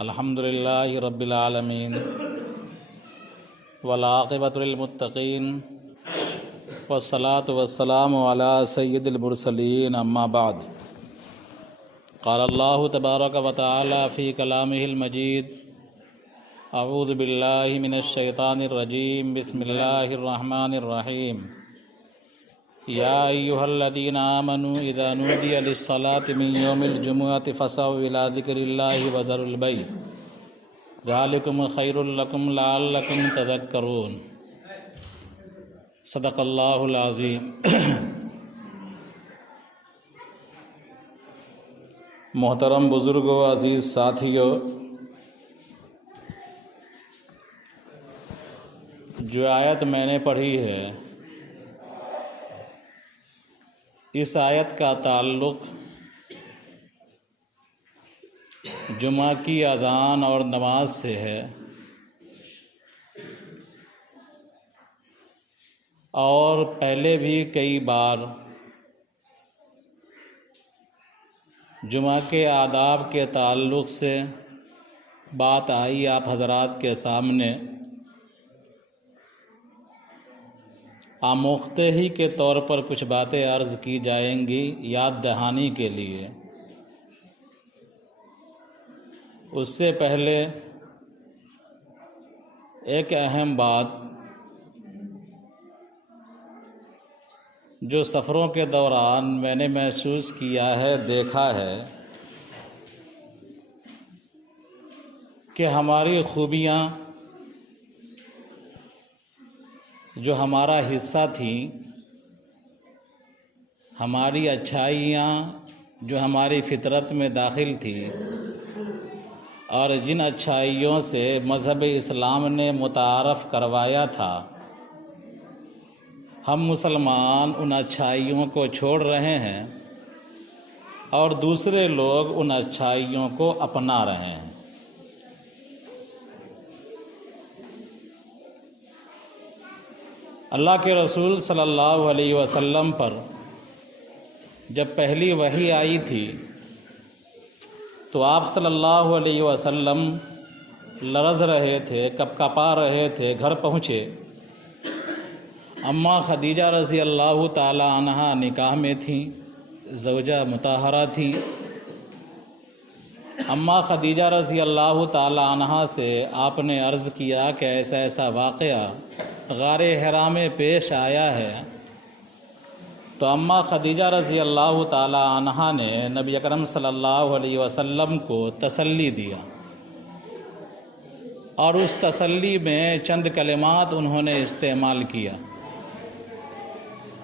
الحمد للہ رب العالمین والعاقبۃ للمتقین والصلاة والسلام علی سید المرسلین اما بعد قال اللہ تبارک و تعالی فی کلامہ المجید اعوذ باللہ من الشیطان الرجیم بسم اللہ الرحمن الرحیم یا ایہا الذین آمنوا اذا نودی للصلاة من یوم الجمعۃ فاسعوا الی ذکر اللہ وذروا البیع ذالکم خیر لکم لعلکم تذکرون۔ صدق اللہ العظیم۔ محترم بزرگوں، عزیز ساتھیوں، جو آیت میں نے پڑھی ہے اس آیت کا تعلق جمعہ کی اذان اور نماز سے ہے، اور پہلے بھی کئی بار جمعہ کے آداب کے تعلق سے بات آئی آپ حضرات کے سامنے۔ آموختہ ہی کے طور پر کچھ باتیں عرض کی جائیں گی یاد دہانی کے لیے۔ اس سے پہلے ایک اہم بات جو سفروں کے دوران میں نے محسوس کیا ہے، دیکھا ہے کہ ہماری خوبیاں جو ہمارا حصہ تھیں، ہماری اچھائیاں جو ہماری فطرت میں داخل تھی، اور جن اچھائیوں سے مذہب اسلام نے متعارف کروایا تھا، ہم مسلمان ان اچھائیوں کو چھوڑ رہے ہیں اور دوسرے لوگ ان اچھائیوں کو اپنا رہے ہیں۔ اللہ کے رسول صلی اللہ علیہ وسلم پر جب پہلی وحی آئی تھی تو آپ صلی اللہ علیہ وسلم لرز رہے تھے، کپکپا رہے تھے۔ گھر پہنچے، اماں خدیجہ رضی اللہ تعالی عنہا نکاح میں تھیں، زوجہ مطہرہ تھی۔ اماں خدیجہ رضی اللہ تعالی عنہا سے آپ نے عرض کیا کہ ایسا ایسا واقعہ غار حرا میں پیش آیا ہے، تو اماں خدیجہ رضی اللہ تعالی عنہا نے نبی اکرم صلی اللہ علیہ وسلم کو تسلی دیا، اور اس تسلی میں چند کلمات انہوں نے استعمال کیا۔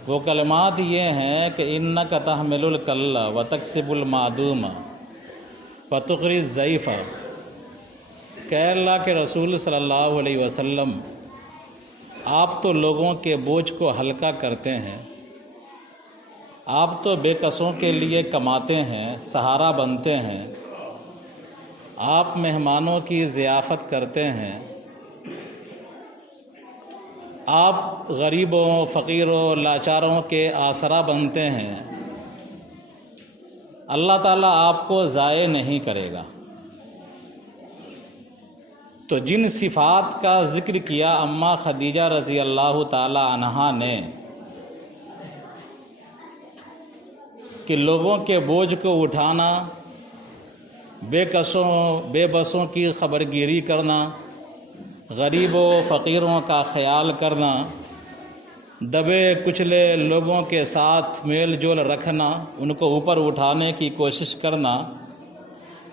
وہ کلمات یہ ہیں کہ اِنَّكَ تَحْمِلُ الْكَلَّ وَتَكْسِبُ الْمَعْدُومَ وَتُقْرِي الضَّيْفَ۔ کہ اللہ کے رسول صلی اللہ علیہ وسلم، آپ تو لوگوں کے بوجھ کو ہلکا کرتے ہیں، آپ تو بے کسوں کے لیے کماتے ہیں، سہارا بنتے ہیں، آپ مہمانوں کی ضیافت کرتے ہیں، آپ غریبوں، فقیروں، لاچاروں کے آسرا بنتے ہیں۔ اللہ تعالیٰ آپ کو ضائع نہیں کرے گا۔ تو جن صفات کا ذکر کیا اماں خدیجہ رضی اللہ تعالی عنہا نے کہ لوگوں کے بوجھ کو اٹھانا، بے کسوں بے بسوں کی خبرگیری کرنا، غریبوں فقیروں کا خیال کرنا، دبے کچلے لوگوں کے ساتھ میل جول رکھنا، ان کو اوپر اٹھانے کی کوشش کرنا،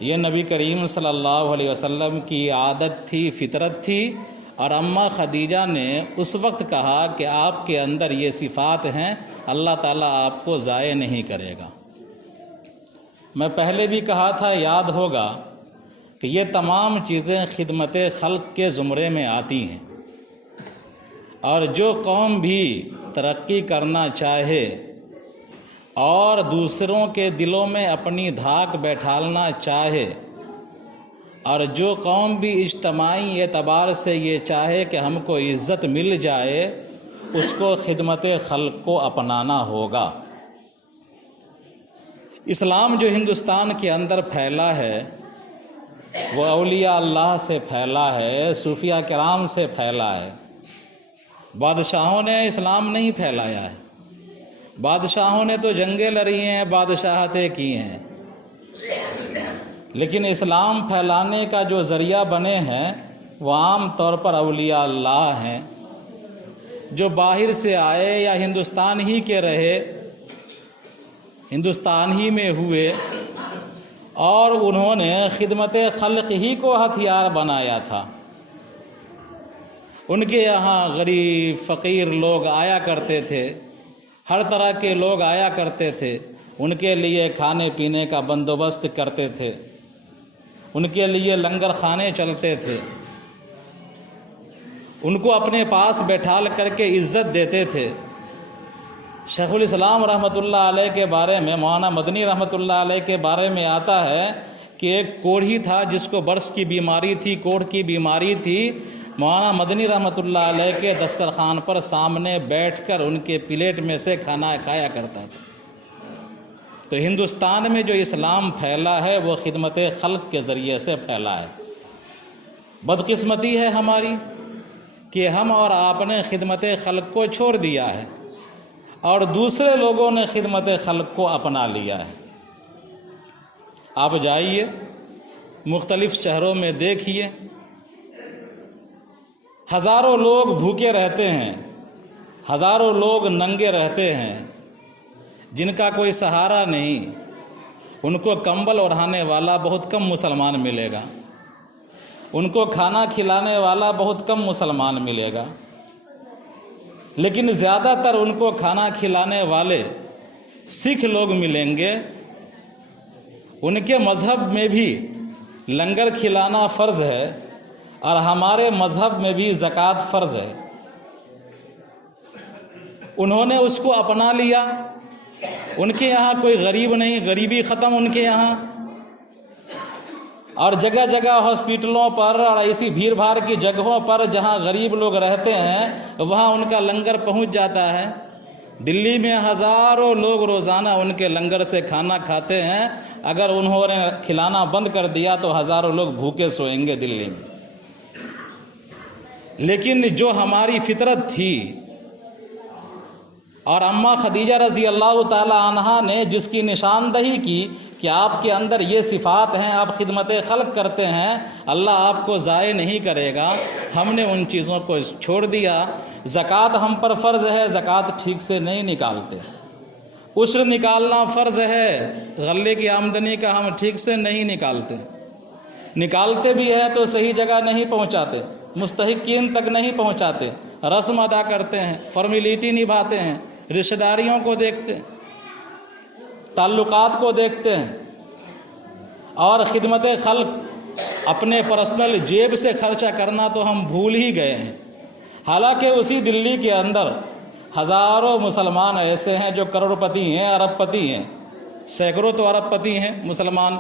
یہ نبی کریم صلی اللہ علیہ وسلم کی عادت تھی، فطرت تھی۔ اور اماں خدیجہ نے اس وقت کہا کہ آپ کے اندر یہ صفات ہیں، اللہ تعالیٰ آپ کو ضائع نہیں کرے گا۔ میں پہلے بھی کہا تھا، یاد ہوگا، کہ یہ تمام چیزیں خدمت خلق کے زمرے میں آتی ہیں، اور جو قوم بھی ترقی کرنا چاہے اور دوسروں کے دلوں میں اپنی دھاک بیٹھالنا چاہے، اور جو قوم بھی اجتماعی اعتبار سے یہ چاہے کہ ہم کو عزت مل جائے، اس کو خدمت خلق کو اپنانا ہوگا۔ اسلام جو ہندوستان کے اندر پھیلا ہے، وہ اولیاء اللہ سے پھیلا ہے، صوفیہ کرام سے پھیلا ہے۔ بادشاہوں نے اسلام نہیں پھیلایا ہے، بادشاہوں نے تو جنگیں لڑی ہیں، بادشاہتیں کی ہیں، لیکن اسلام پھیلانے کا جو ذریعہ بنے ہیں وہ عام طور پر اولیاء اللہ ہیں، جو باہر سے آئے یا ہندوستان ہی کے رہے، ہندوستان ہی میں ہوئے، اور انہوں نے خدمت خلق ہی کو ہتھیار بنایا تھا۔ ان کے یہاں غریب فقیر لوگ آیا کرتے تھے، ہر طرح کے لوگ آیا کرتے تھے، ان کے لیے کھانے پینے کا بندوبست کرتے تھے، ان کے لیے لنگر خانے چلتے تھے، ان کو اپنے پاس بیٹھال کر کے عزت دیتے تھے۔ شیخ الاسلام رحمۃ اللہ علیہ کے بارے میں، مولانا مدنی رحمۃ اللہ علیہ کے بارے میں آتا ہے کہ ایک کوڑھی تھا جس کو برس کی بیماری تھی، کوڑھ کی بیماری تھی، مولانا مدنی رحمۃ اللہ علیہ کے دسترخوان پر سامنے بیٹھ کر ان کے پلیٹ میں سے کھانا کھایا کرتا تھا۔ تو ہندوستان میں جو اسلام پھیلا ہے وہ خدمت خلق کے ذریعے سے پھیلا ہے۔ بدقسمتی ہے ہماری کہ ہم اور آپ نے خدمت خلق کو چھوڑ دیا ہے اور دوسرے لوگوں نے خدمت خلق کو اپنا لیا ہے۔ آپ جائیے مختلف شہروں میں دیکھیے، ہزاروں لوگ بھوکے رہتے ہیں، ہزاروں لوگ ننگے رہتے ہیں، جن کا کوئی سہارا نہیں، ان کو کمبل اوڑھانے والا بہت کم مسلمان ملے گا، ان کو کھانا کھلانے والا بہت کم مسلمان ملے گا، لیکن زیادہ تر ان کو کھانا کھلانے والے سکھ لوگ ملیں گے۔ ان کے مذہب میں بھی لنگر کھلانا فرض ہے اور ہمارے مذہب میں بھی زکوٰۃ فرض ہے۔ انہوں نے اس کو اپنا لیا، ان کے یہاں کوئی غریب نہیں، غریبی ختم ان کے یہاں، اور جگہ جگہ ہاسپٹلوں پر اور ایسی بھیڑ بھاڑ کی جگہوں پر جہاں غریب لوگ رہتے ہیں وہاں ان کا لنگر پہنچ جاتا ہے۔ دلی میں ہزاروں لوگ روزانہ ان کے لنگر سے کھانا کھاتے ہیں، اگر انہوں نے کھلانا بند کر دیا تو ہزاروں لوگ بھوکے سوئیں گے دلی میں۔ لیکن جو ہماری فطرت تھی اور اماں خدیجہ رضی اللہ تعالی عنہا نے جس کی نشاندہی کی کہ آپ کے اندر یہ صفات ہیں، آپ خدمت خلق کرتے ہیں، اللہ آپ کو ضائع نہیں کرے گا، ہم نے ان چیزوں کو چھوڑ دیا۔ زکوٰۃ ہم پر فرض ہے، زکوٰۃ ٹھیک سے نہیں نکالتے، عشر نکالنا فرض ہے، غلے کی آمدنی کا ہم ٹھیک سے نہیں نکالتے، نکالتے بھی ہیں تو صحیح جگہ نہیں پہنچاتے، مستحقین تک نہیں پہنچاتے، رسم ادا کرتے ہیں، فارمیلٹی نبھاتے ہیں، رشتہ داریوں کو دیکھتے ہیں، تعلقات کو دیکھتے ہیں، اور خدمت خلق اپنے پرسنل جیب سے خرچہ کرنا تو ہم بھول ہی گئے ہیں۔ حالانکہ اسی دلی کے اندر ہزاروں مسلمان ایسے ہیں جو کروڑ پتی ہیں، ارب پتی ہیں، سینکڑوں تو ارب پتی ہیں مسلمان،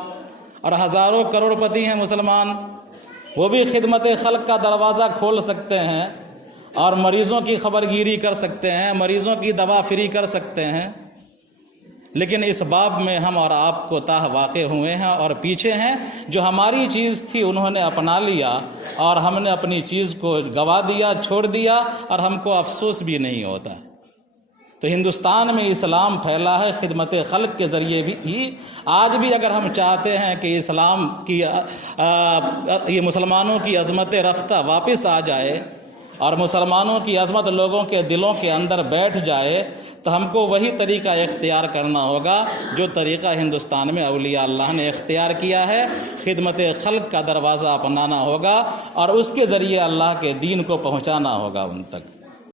اور ہزاروں کروڑ پتی ہیں مسلمان، وہ بھی خدمت خلق کا دروازہ کھول سکتے ہیں اور مریضوں کی خبرگیری کر سکتے ہیں، مریضوں کی دوا فری کر سکتے ہیں، لیکن اس باب میں ہم اور آپ کو تاہ واقع ہوئے ہیں اور پیچھے ہیں۔ جو ہماری چیز تھی انہوں نے اپنا لیا اور ہم نے اپنی چیز کو گوا دیا، چھوڑ دیا، اور ہم کو افسوس بھی نہیں ہوتا۔ تو ہندوستان میں اسلام پھیلا ہے خدمت خلق کے ذریعے بھی۔ آج بھی اگر ہم چاہتے ہیں کہ اسلام کی یہ مسلمانوں کی عظمت رفتہ واپس آ جائے اور مسلمانوں کی عظمت لوگوں کے دلوں کے اندر بیٹھ جائے، تو ہم کو وہی طریقہ اختیار کرنا ہوگا جو طریقہ ہندوستان میں اولیاء اللہ نے اختیار کیا ہے۔ خدمت خلق کا دروازہ اپنانا ہوگا اور اس کے ذریعے اللہ کے دین کو پہنچانا ہوگا ان تک۔